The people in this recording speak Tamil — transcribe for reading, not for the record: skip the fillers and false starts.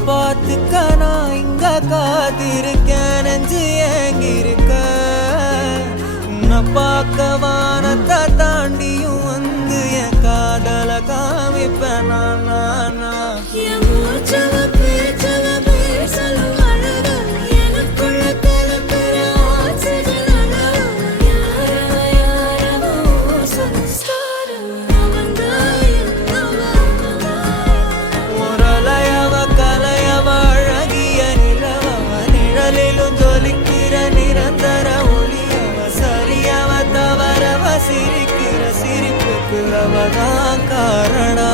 பார்த்துக்க நான் இங்க காத்திருக்கேன் நெஞ்சு ஏங்கிருக்க உன்னை பார்க்க வானத்தை தாண்டியும் வந்து என் காதல காமிப்பேன் நான் சிரிக்கிற சிரிப்புக்கு அவதான் காரணம்.